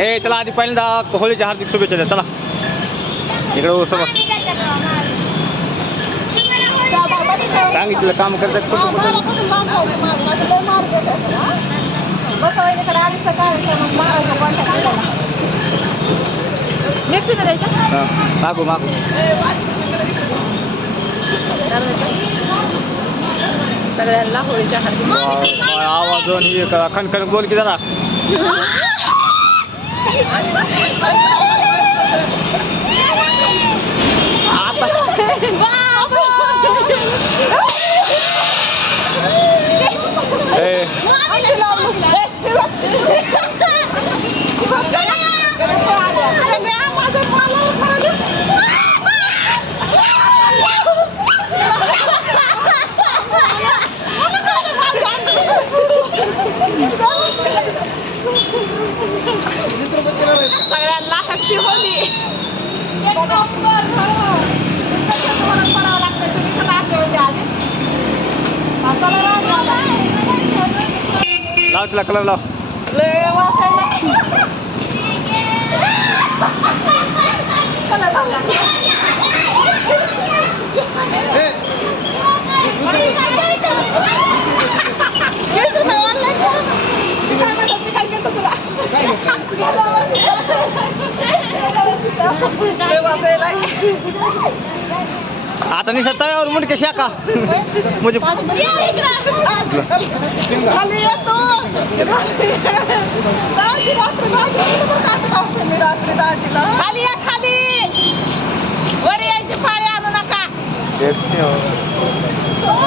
ए चला आधी पहिल्यांदा होळीच्या हार्दिक शुभेच्छा द्या चला. इकडे हो सांगितलं काम करतात कुठं कुठं. हा, मागू मागू. सगळ्यांना होळीच्या हार्दिक वा- आवाज आणि हे. खणखण बोल की जरा. I'm sorry. sebelah kanan lo. Lewat Lewat saya lagi. आता निसा तयावर मुंडके शाका म्हणजे खाली या खाली! वर यायची फाळी आणू नका.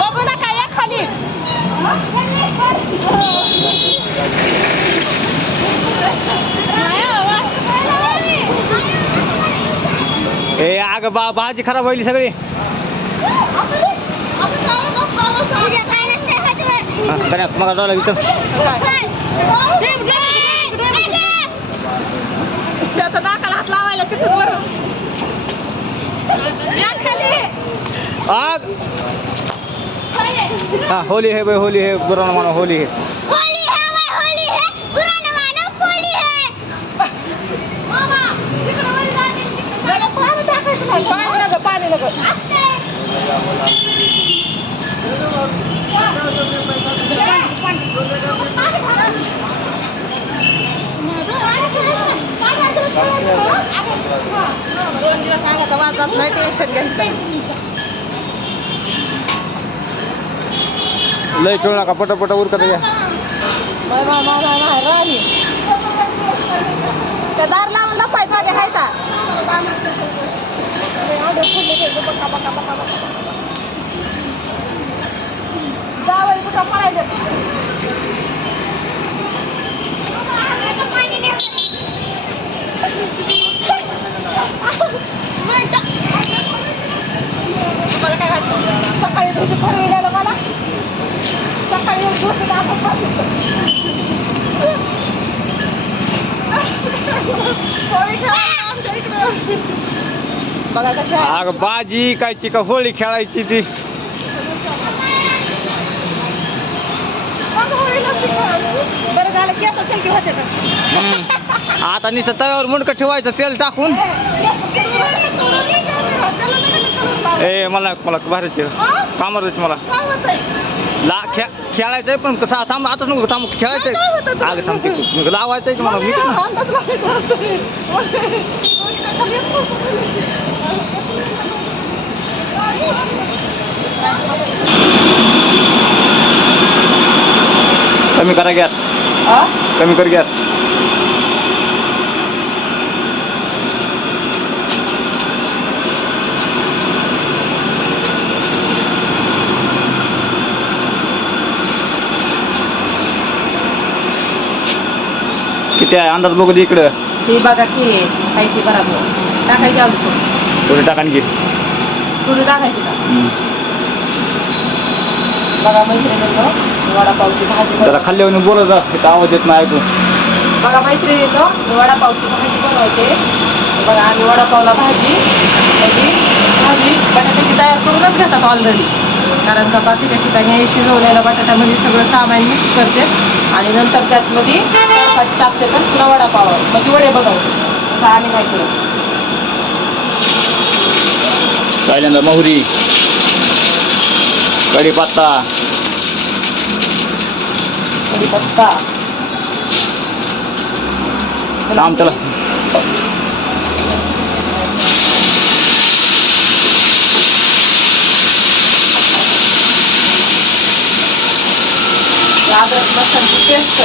बघू नका या खाली. ए अग बा भाजी खराब व्हायली सगळी. मग जाऊ लागली चल त्याचा नाकाला हात लावायला तिथून आग. हा होली है भाई होली है बुरा ना मानो होली है होली है भाई होली है बुरा न मानो होली है मामा तिकडे वर जाते तिकडे पाणी टाकायचं नाही पाणी नको पाणी नको असते सांगायचं वाजत नाही टेन्शन घ्यायचं. लय खेळू नका पट पट उरकत या. Bye bye bye bye bye राणी त्या दार लावून लपायत माझ्या हायता अग बाजी कायची का होळी खेळायची ती. बरं झालं केस असेल की होते. आता निसं तव्यावर मुंडकं ठेवायचं तेल टाकून. ए मला मला बाहेरचे कामारच मला. ला खे खेळायचंय पण कसं थांब आता नको थांब खेळायचंय. अगं थांब ते लावायचंय मला मी कमी करा गॅस. कमी कर गॅस. किती आहे? अंदाज बघू दे इकडं. ती बघा की खायची बराबर टाकायची अजून थोडी टाका घे थोडी टाकायची का? बघा मैत्रिणींनो. वडापावची भाजी जरा बनव- खाल्ल्यावर बोलत जा तिथं आवाज येत नाही ऐकू बघा मैत्रिणींनो वडापावची भाजी बनवते. बघा आम्ही वडापावला भाजी त्याची भाजी बटाट्याची तयार करूनच घेतात ऑलरेडी कारण चपातीच्या ठिकाणी हे शिजवलेल्या बटाट्यामध्ये सगळं सामान मिक्स करते. आणि नंतर त्यातमध्ये तडका टाकते तर पुन्हा वडापाव म्हणजे वडे बनवते. असं आम्ही नाही करत. पहिल्यांदा मोहरी कढीपत्ता अद्रक लसणची पेस्ट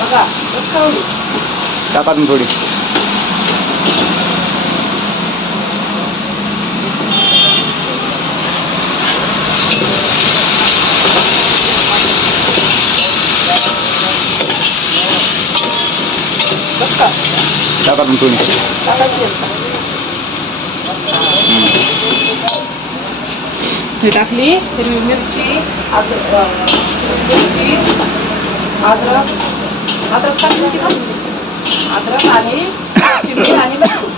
बघा टाका तुम्ही थोडी. टाका तुम्ही थोडी टाकायची असतात. ही टाकली हिरवी मिरची अद्रक मिरची अद्रक. अद्रक टाकली होती का? अद्रक आणि आणि लसूण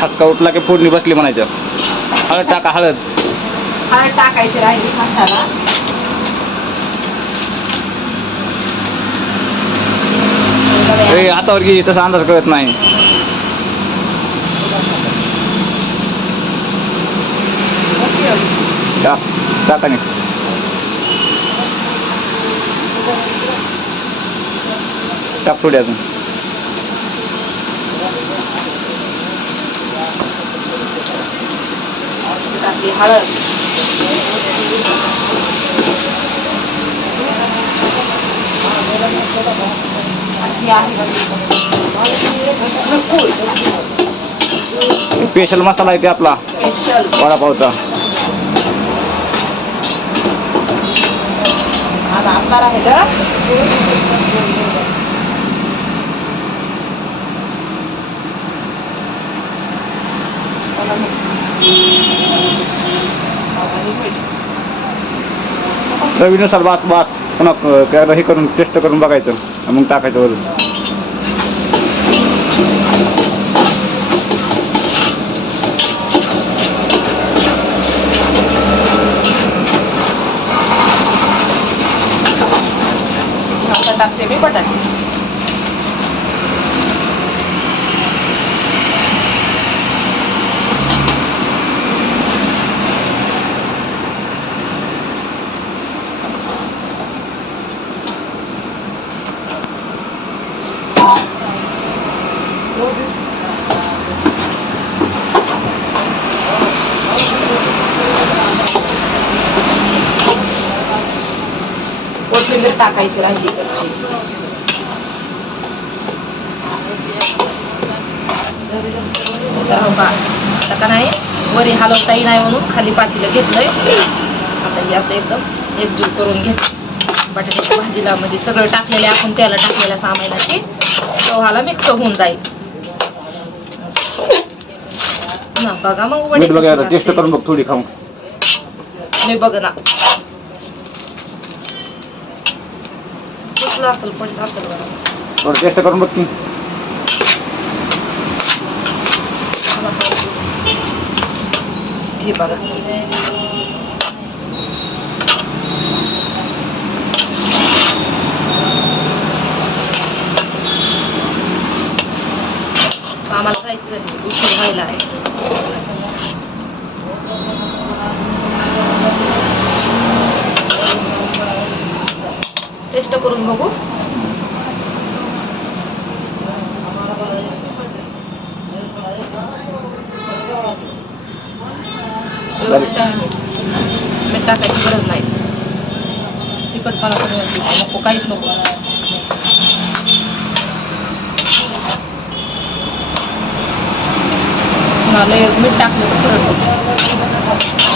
ठसका उठला की फोडणी बसली म्हणायचं. हळद टाका हळद. हळद टाकायची राहिली मसाला ए हातावर घे तसा अंदाज कळत नाही. टाक टाका नाही टाक थोडी अजून. हळद. ही आहे स्पेशल मसाला आहे ते आपला वडापावचा आपला राहिलं चवीनुसार बास बास. पुन्हा त्याला हे करून टेस्ट करून बघायचं. मग टाकायचं वरून. टाकते मी बटाटे. कोथिंबीर टाकायची राहिली कच्ची. हो का आता का नाही वरी हलवताही नाही म्हणून खाली पातीला घेतलंय. आता हे असं एकदम एकजूट करून घेत. बटाट्याच्या भाजीला म्हणजे सगळं टाकलेले आपण त्याला टाकलेल्या सामानाची. चव्हाला मिक्स होऊन जाईल. ना बघा मग मीठ बघायला कसे टेस्ट करून बघ थोडी खाऊन. मी बघ ना. कुठला असेल पण असेल बघा थोडं टेस्ट करून बघ की. हे बघा. केला आहे. टेस्ट करून बघू. मीठ. मीठ टाकायची गरज नाही. तिखटपणा पण नको काहीच नको. लय मीठ टाकलं तर परत